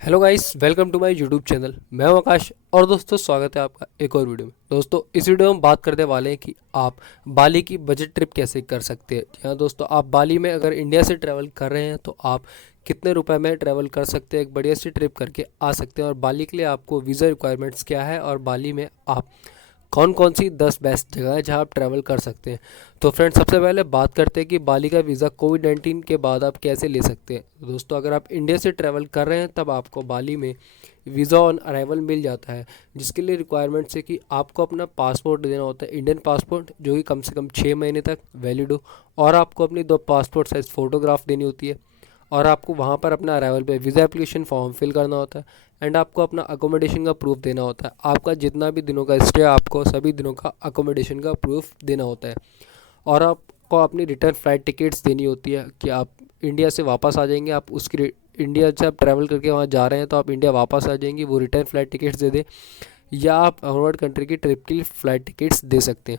Hello guys, welcome to my YouTube channel. मैं हूं आकाश और दोस्तों स्वागत है आपका एक और वीडियो में। दोस्तों इस वीडियो में हम बात करने वाले हैं कि आप बाली की बजट ट्रिप कैसे कर सकते हैं। जी हाँ दोस्तों, आप बाली में अगर इंडिया से ट्रैवल कर रहे हैं तो आप कितने रुपए में ट्रैवल कर सकते हैं, एक बढ़िया सी ट्रिप करके आ सकते हैं। और बाली के लिए आपको वीज़ा रिक्वायरमेंट्स क्या है और बाली में आप कौन कौन सी 10 बेस्ट जगह है जहां आप ट्रैवल कर सकते हैं। तो फ्रेंड्स, सबसे पहले बात करते हैं कि बाली का वीज़ा कोविड-19 के बाद आप कैसे ले सकते हैं। तो दोस्तों, अगर आप इंडिया से ट्रैवल कर रहे हैं तब आपको बाली में वीज़ा ऑन अराइवल मिल जाता है, जिसके लिए रिक्वायरमेंट्स है कि आपको अपना पासपोर्ट देना होता है, इंडियन पासपोर्ट जो कि कम से कम 6 महीने तक वैलिड हो। और आपको अपनी 2 पासपोर्ट साइज़ फ़ोटोग्राफ देनी होती है। और आपको वहाँ पर अपना अराइवल पे वीज़ा एप्लीकेशन फॉर्म फिल करना होता है। एंड आपको अपना अकोमोडेशन का प्रूफ देना होता है। आपका जितना भी दिनों का स्टे, आपको सभी दिनों का अकोमोडेशन का प्रूफ देना होता है। और आपको अपनी रिटर्न फ़्लाइट टिकट्स देनी होती है कि आप इंडिया से वापस आ जाएंगे। आप उसकी इंडिया से आप ट्रैवल करके वहाँ जा रहे हैं तो आप इंडिया वापस आ जाएंगे, वो रिटर्न फ़्लाइट टिकट्स दे दें, या आप फॉरवर्ड कंट्री की ट्रिप की फ़्लाइट टिकट्स दे सकते हैं।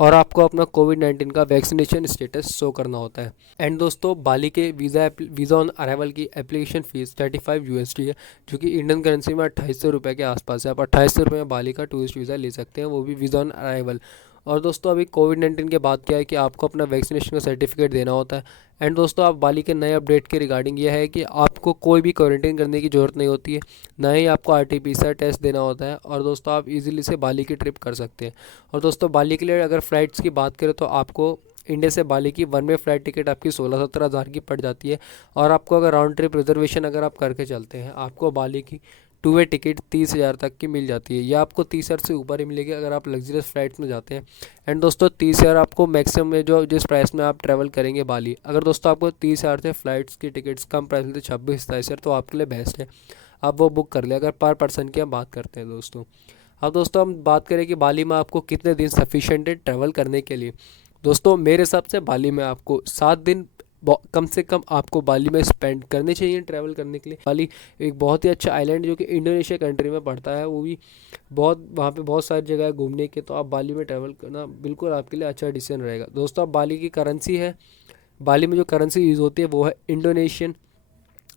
और आपको अपना कोविड-19 का वैक्सीनेशन स्टेटस शो करना होता है। एंड दोस्तों, बाली के वीज़ा ऑन अराइवल की एप्लीकेशन फ़ीस 35 USD है, जो कि इंडियन करेंसी में 2800 रुपये के आसपास है। आप 2800 रुपये में बाली का टूरिस्ट वीज़ा ले सकते हैं, वो भी वीज़ा ऑन अराइवल। और दोस्तों, अभी कोविड-19 के बाद क्या है कि आपको अपना वैक्सीनेशन का सर्टिफिकेट देना होता है। एंड दोस्तों, आप बाली के नए अपडेट के रिगार्डिंग यह है कि आपको कोई भी क्वारंटीन करने की ज़रूरत नहीं होती है, ना ही आपको RT-PCR टेस्ट देना होता है। और दोस्तों, आप इजीली से बाली की ट्रिप कर सकते हैं। और दोस्तों, बाली के लिए अगर फ़्लाइट्स की बात करें तो आपको इंडिया से बाली की वन वे फ़्लाइट टिकट आपकी 16-17 हज़ार की पड़ जाती है। और आपको अगर राउंड ट्रिप रिजर्वेशन अगर आप करके चलते हैं, आपको बाली की 2 वे टिकट 30,000 तक की मिल जाती है, या आपको 30,000 से ऊपर ही मिलेगी अगर आप लग्जरियस फ्लाइट्स में जाते हैं। एंड दोस्तों, 30,000 आपको मैक्सिमम में जो जिस प्राइस में आप ट्रैवल करेंगे बाली, अगर दोस्तों आपको 30,000 से फ़्लाइट्स की टिकट्स कम प्राइस में 26-27,000, तो आपके लिए बेस्ट है, आप वो बुक कर लें अगर पर पर्सन की हम बात करते हैं दोस्तों। अब दोस्तों, हम बात करें कि बाली में आपको कितने दिन सफिशेंट है ट्रैवल करने के लिए। दोस्तों, मेरे हिसाब से बाली में आपको 7 दिन कम से कम आपको बाली में स्पेंड करने चाहिए ट्रैवल करने के लिए। बाली एक बहुत ही अच्छा आइलैंड जो कि इंडोनेशिया कंट्री में पड़ता है, वो भी बहुत, वहाँ पे बहुत सारी जगह है घूमने के, तो आप बाली में ट्रैवल करना बिल्कुल आपके लिए अच्छा डिसीजन रहेगा। दोस्तों, आप बाली की करेंसी है, बाली में जो करेंसी यूज़ होती है वो है इंडोनेशियन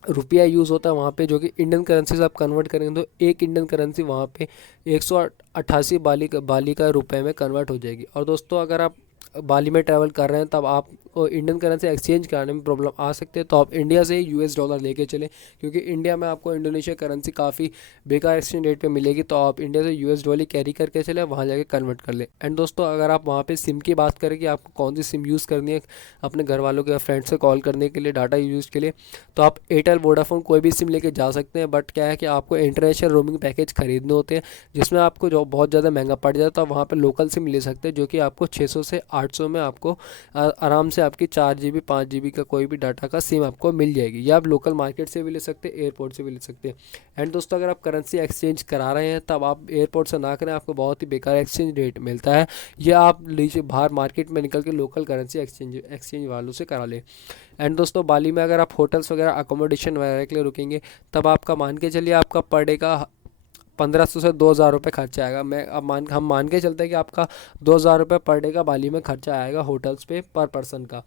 रुपया यूज़ होता है वहाँ पे, जो कि इंडियन करेंसी से आप कन्वर्ट करेंगे तो एक इंडियन करेंसी वहाँ पे 188 बाली का रुपए में कन्वर्ट हो जाएगी। और दोस्तों, अगर आप बाली में ट्रैवल कर रहे हैं तब आप इंडियन करेंसी एक्सचेंज कराने में प्रॉब्लम आ सकते हैं, तो आप इंडिया से ही US डॉलर लेके चलें, क्योंकि इंडिया में आपको इंडोनेशिया करेंसी काफ़ी बेकार एक्सचेंज रेट पे मिलेगी। तो आप इंडिया से US डॉलर कैरी करके चले, वहाँ जाके कन्वर्ट कर लें। एंड दोस्तों, अगर आप वहाँ पे सिम की बात करें कि आपको कौन सी सिम यूज़ करनी है अपने घर वालों के या फ्रेंड्स से कॉल करने के लिए, डाटा यूज़ के लिए, तो आप एयरटेल वोडाफोन कोई भी सिम लेके जा सकते हैं। बट क्या है कि आपको इंटरनेशनल रोमिंग पैकेज खरीदने होते हैं, जिसमें आपको जो बहुत ज़्यादा महंगा पड़ जाता है। तो आप वहाँ पर लोकल सिम ले सकते हैं, जो कि आपको 600 से 800 में आपको आराम से आपकी 4 GB 5 GB का कोई भी डाटा का सिम आपको मिल जाएगी, या आप लोकल मार्केट से भी ले सकते हैं, एयरपोर्ट से भी ले सकते हैं। एंड दोस्तों, अगर आप करेंसी एक्सचेंज करा रहे हैं तब आप एयरपोर्ट से ना करें, आपको बहुत ही बेकार एक्सचेंज रेट मिलता है, या आप लीजिए बाहर मार्केट में निकल के लोकल करेंसी एक्सचेंज वालों से करा लें। एंड दोस्तों, बाली में अगर आप होटल्स वगैरह अकोमोडेशन वगैरह के लिए रुकेंगे तब आपका मान के चलिए आपका पर डे का 1500 से 2,000 रुपये खर्चा आएगा। हम मान के चलते हैं कि आपका 2,000 रुपये पर डे का बाली में खर्चा आएगा होटल्स पे पर पर्सन का।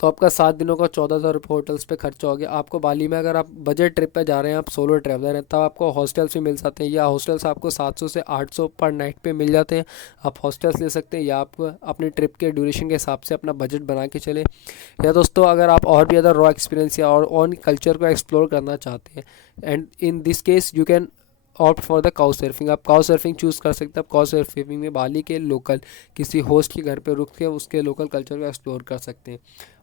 तो आपका 7 दिनों का 14,000 रुपये होटल्स पे खर्चा हो गया। आपको बाली में अगर आप बजट ट्रिप पे जा रहे हैं, आप सोलो ट्रैवलर हैं, तब आपको हॉस्टल्स भी मिल जाते हैं, या हॉस्टल्स आपको 700 से 800 पर नाइट पे मिल जाते हैं। आप हॉस्टल्स ले सकते हैं, या आप अपनी ट्रिप के ड्यूरेशन के हिसाब से अपना बजट बना के चले। या दोस्तों, अगर आप और भी ज़्यादा रॉ एक्सपीरियंस या और ऑन कल्चर को एक्सप्लोर करना चाहते हैं, and in this case you can opt for the couch surfing. आप काउ सर्फिंग चूज़ कर सकते हैं। आप काउ सर्फिंग में बाली के लोकल किसी होस्ट के घर पे रुक के उसके लोकल कल्चर को एक्सप्लोर कर सकते हैं।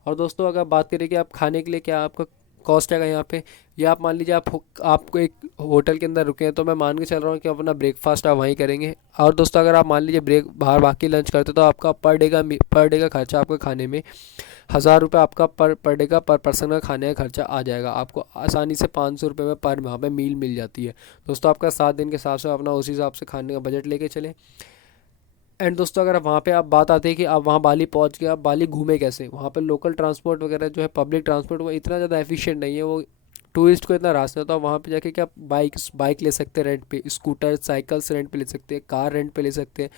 और दोस्तों, अगर बात करें कि आप खाने के लिए क्या आपका कॉस्ट है यहाँ पे, या आप मान लीजिए आपको एक होटल के अंदर रुके हैं, तो मैं मान के चल रहा हूँ कि अपना ब्रेकफास्ट आप वहीं करेंगे। और दोस्तों, अगर आप मान लीजिए ब्रेक बाहर बाकी लंच करते तो आपका पर डे का खर्चा आपका खाने में 1,000 रुपये आपका पर डे का पर पर्सन का खाने का खर्चा आ जाएगा। आपको आसानी से 500 रुपये में पर वहाँ पे मील मिल जाती है। दोस्तों, आपका 7 दिन के हिसाब से अपना उसी हिसाब से खाने का बजट लेके चलें। एंड दोस्तों, अगर वहाँ पे आप बात आती है कि आप वहाँ बाली पहुँच के आप बाली घूमे कैसे, वहाँ पे लोकल ट्रांसपोर्ट वगैरह जो है, पब्लिक ट्रांसपोर्ट, वो इतना ज़्यादा एफिशिएंट नहीं है, वो टूरिस्ट को इतना रास्ता होता है। वहाँ पे जाके क्या आप बाइक ले सकते हैं रेंट पे, स्कूटर साइकिल्स रेंट पे ले सकते हैं, कार रेंट पे ले सकते हैं,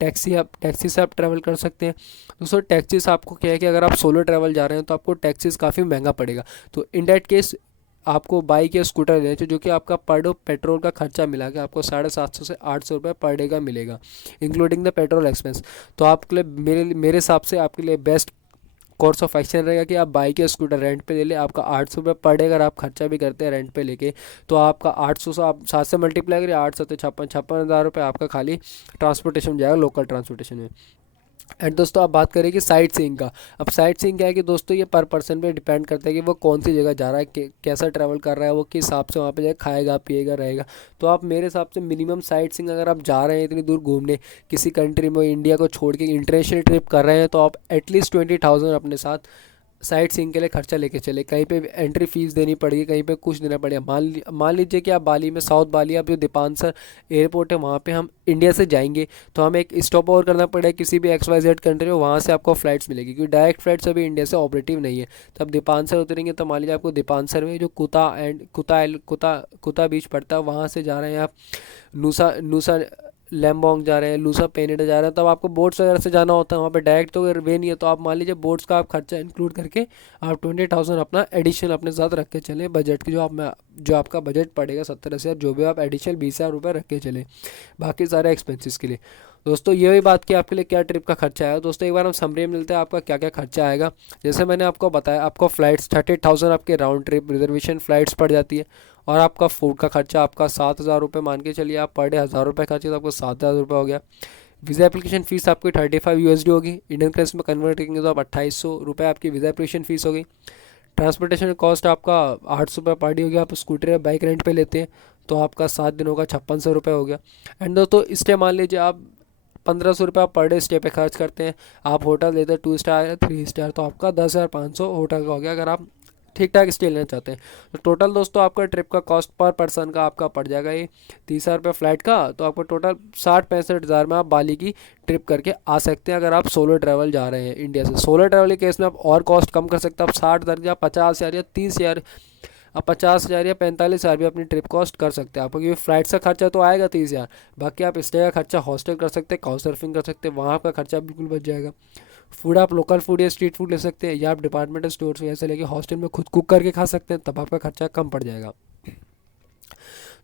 टैक्सी से आप ट्रैवल कर सकते हैं। दोस्तों, टैक्सीज आपको क्या है कि अगर आप सोलो ट्रैवल जा रहे हैं तो आपको टैक्सीज काफ़ी महंगा पड़ेगा। तो इन डैट केस आपको बाइक या स्कूटर लेना चाहिए जो कि आपका पर डे पेट्रोल का खर्चा मिला के आपको 750 से 800 रुपये पर डे का मिलेगा, इंक्लूडिंग द पेट्रोल एक्सपेंस। तो आपके लिए मेरे हिसाब से आपके लिए बेस्ट कोर्स ऑफ एक्शन रहेगा कि आप बाइक या स्कूटर रेंट पे ले ले। आपका 800 रुपये पर डे अगर आप खर्चा भी करते हैं रेंट पे लेके, तो आपका 800 से आप 7 से मल्टीप्लाई करिए, 8 7 56 हज़ार रुपये आपका खाली ट्रांसपोर्टेशन जाएगा, लोकल ट्रांसपोर्टेशन में। एंड दोस्तों आप बात करें कि साइट सीइंग का। अब साइट सीइंग क्या है कि दोस्तों ये पर पर्सन पे डिपेंड करता है कि वो कौन सी जगह जा रहा है, कैसा ट्रैवल कर रहा है, वो किस हिसाब से वहाँ पे जाए, खाएगा पिएगा रहेगा। तो आप मेरे हिसाब से मिनिमम साइट सीइंग अगर आप जा रहे हैं इतनी दूर घूमने किसी कंट्री में, इंडिया को छोड़ के इंटरनेशनल ट्रिप कर रहे हैं, तो आप एटलीस्ट 20,000 अपने साथ साइट सीइंग के लिए खर्चा लेके चले। कहीं पे एंट्री फीस देनी पड़ेगी, कहीं पे कुछ देना पड़ेगा। मान लीजिए कि आप बाली में, साउथ बाली, आप जो दीपांसर एयरपोर्ट है वहाँ पे हम इंडिया से जाएंगे, तो हमें एक स्टॉप ओवर करना पड़ेगा किसी भी XYZ कंट्री में, वहाँ से आपको फ्लाइट्स मिलेगी क्योंकि डायरेक्ट फ्लाइट्स अभी इंडिया से ऑपरेटिव नहीं है। तो आप दीपांसर उतरेंगे तो मान लीजिए आपको दीपांसर में जो कुता बीच पड़ता है वहाँ से जा रहे हैं आप नूसा लैम्बोंग जा रहे हैं, लूसा पेनिडा जा रहे हैं, तब आपको बोट्स वगैरह से जाना होता है वहाँ पे, डायरेक्ट तो वे नहीं है। तो आप मान लीजिए बोट्स का आप खर्चा इंक्लूड करके आप 20,000 अपना एडिशनल अपने साथ रख के चले बजट की, जो आपका बजट पड़ेगा 70,000, जो भी आप एडिशनल 20,000 रुपये रख के चले बाकी सारे एक्सपेंसेस के लिए। दोस्तों ये भी बात की आपके लिए क्या ट्रिप का खर्चा आएगा। दोस्तों एक बार हम समरी में मिलते हैं आपका क्या क्या खर्चा आएगा। जैसे मैंने आपको बताया, आपको फ़्लाइट्स 30,000 आपके राउंड ट्रिप रिजर्वेशन फ़्लाइट्स पड़ जाती है, और आपका फूड का खर्चा आपका 7,000 रुपये मान के चलिए, आप पर डे 1,000 रुपये खर्चे तो आपको 7,000 रुपये हो गया। वीज़ा एप्लीकेशन फ़ीस आपकी 35 USD होगी, इंडियन करेंसी में कन्वर्ट करेंगे तो आप 2,800 रुपये आपकी वीज़ा एप्लीकेशन फ़ीस होगी। ट्रांसपोर्टेशन कॉस्ट आपका 800 रुपये पर डे हो गया। आप स्कूटर या बाइक रेंट पे लेते हैं तो आपका 7 दिनों का 5600 रुपये हो गया। एंड दोस्तों स्टे मान लीजिए आप 1,500 रुपये आप पर डे स्टे पे खर्च करते हैं, आप होटल लेते हैं 2 स्टार या 3 स्टार, तो आपका 10,500 होटल का हो गया अगर आप ठीक ठाक स्टे लेना चाहते हैं। तो टोटल दोस्तों आपका ट्रिप का कॉस्ट पर पर्सन का आपका पड़ जाएगा ये 30,000 रुपये फ्लाइट का, तो आपको टोटल 60-65 हज़ार में आप बाली की ट्रिप करके आ सकते हैं अगर आप सोलो ट्रैवल जा रहे हैं इंडिया से। सोलो ट्रैवल के केस में आप और कॉस्ट कम कर सकते हैं, आप 60,000 या 50,000 या 30,000, आप 50,000 या 45,000 भी अपनी ट्रिप कॉस्ट कर सकते हैं। आपको क्योंकि फ्लाइट का खर्चा तो आएगा 30,000, बाकी आप स्टे का खर्चा, हॉस्टल कर सकते हैं, काउच सर्फिंग कर सकते हैं, वहाँ आपका खर्चा बिल्कुल बच जाएगा। फूड आप लोकल फूड या स्ट्रीट फूड ले सकते हैं, या आप डिपार्टमेंटल स्टोर से ऐसे लेके हॉस्टल में खुद कुक करके खा सकते हैं, तब आपका खर्चा कम पड़ जाएगा।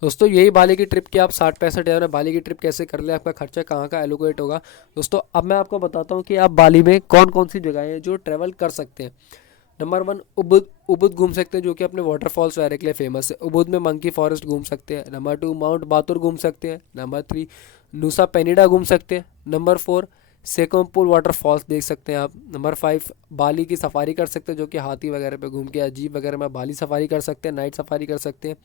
दोस्तों यही बाली की ट्रिप की आप 60-65 हज़ार में बाली की ट्रिप कैसे कर ले, आपका खर्चा कहाँ का एलोकेट होगा। दोस्तों अब मैं आपको बताता हूँ कि आप बाली में कौन कौन सी जगहें हैं जो ट्रैवल कर सकते हैं। नंबर 1 उबुद घूम सकते हैं जो कि अपने वाटरफॉल्स वगैरह के लिए फेमस है, उबुद में मंकी फॉरेस्ट घूम सकते हैं। नंबर 2 माउंट बातुर घूम सकते हैं। नंबर 3 नूसा पेनिडा घूम सकते हैं। नंबर 4 सेकोमपुल वाटरफॉल्स देख सकते हैं आप। नंबर 5 बाली की सफारी कर सकते हैं जो कि हाथी वगैरह पे घूम के, अजीब वगैरह में बाली सफारी कर सकते हैं, नाइट सफारी कर सकते हैं।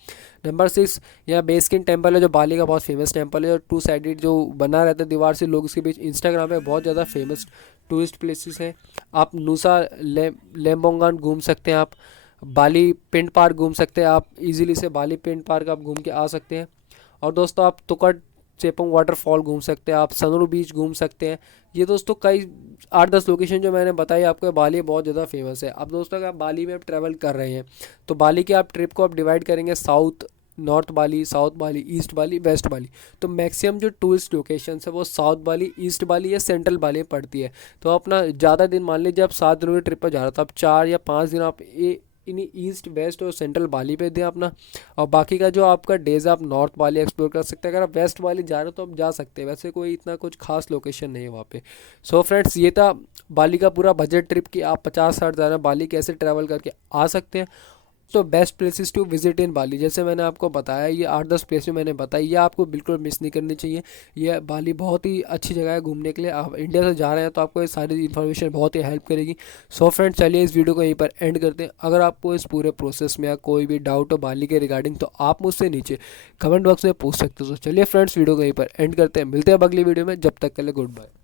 नंबर 6 यहाँ बेसकिन टेम्पल है जो बाली का बहुत फेमस टेम्पल है, और 2 साइडेड जो बना रहता है दीवार से, लोग उसके बीच, इंस्टाग्राम पे बहुत ज़्यादा फेमस टूरिस्ट प्लेसेस हैं। आप नूसा लेम्बोंगान घूम सकते हैं, आप बाली पिंड पार्क घूम सकते हैं, आप इजीली से बाली पिंड पार्क आप घूम के आ सकते हैं। और दोस्तों आप तुकट चेपोंग वाटरफॉल घूम सकते हैं, आप सनरू बीच घूम सकते हैं। ये दोस्तों कई 8-10 लोकेशन जो मैंने बताई आपको, बाली बहुत ज़्यादा फेमस है। अब दोस्तों अगर आप बाली में ट्रैवल कर रहे हैं तो बाली की आप ट्रिप को आप डिवाइड करेंगे नॉर्थ बाली, साउथ बाली, ईस्ट बाली, वेस्ट बाली। तो मैक्सिमम जो टूरिस्ट लोकेशन है वो साउथ बाली, ईस्ट बाली या सेंट्रल बाली में पड़ती है। तो अपना ज़्यादा दिन, मान लीजिए आप 7 दिनों की ट्रिप पर जा रहा था, आप 4 या 5 दिन आप इन्हीं ईस्ट वेस्ट और सेंट्रल बाली पे दें अपना, और बाकी का जो आपका डेज आप नॉर्थ बाली एक्सप्लोर कर सकते हैं। अगर आप वेस्ट बाली जा रहे हो तो आप जा सकते हैं, वैसे कोई इतना कुछ खास लोकेशन नहीं है वहाँ पे। सो फ्रेंड्स ये था बाली का पूरा बजट ट्रिप कि आप 50-60 हज़ार में बाली कैसे ट्रैवल करके आ सकते हैं। तो best places to visit in Bali, जैसे मैंने आपको बताया ये 8-10 प्लेस मैंने बताई, ये आपको बिल्कुल मिस नहीं करनी चाहिए। ये बाली बहुत ही अच्छी जगह है घूमने के लिए। आप इंडिया से जा रहे हैं तो आपको ये सारी इन्फॉर्मेशन बहुत ही हेल्प करेगी। सो फ्रेंड्स चलिए इस वीडियो को यहीं पर एंड करते हैं। अगर आपको इस पूरे प्रोसेस में या कोई भी डाउट हो बाली के रिगार्डिंग तो आप मुझसे नीचे कमेंट बॉक्स में पूछ सकते हो। तो चलिए फ्रेंड्स वीडियो को यहीं पर एंड करते हैं, मिलते हैं अगली वीडियो में, जब तक के लिए गुड बाय।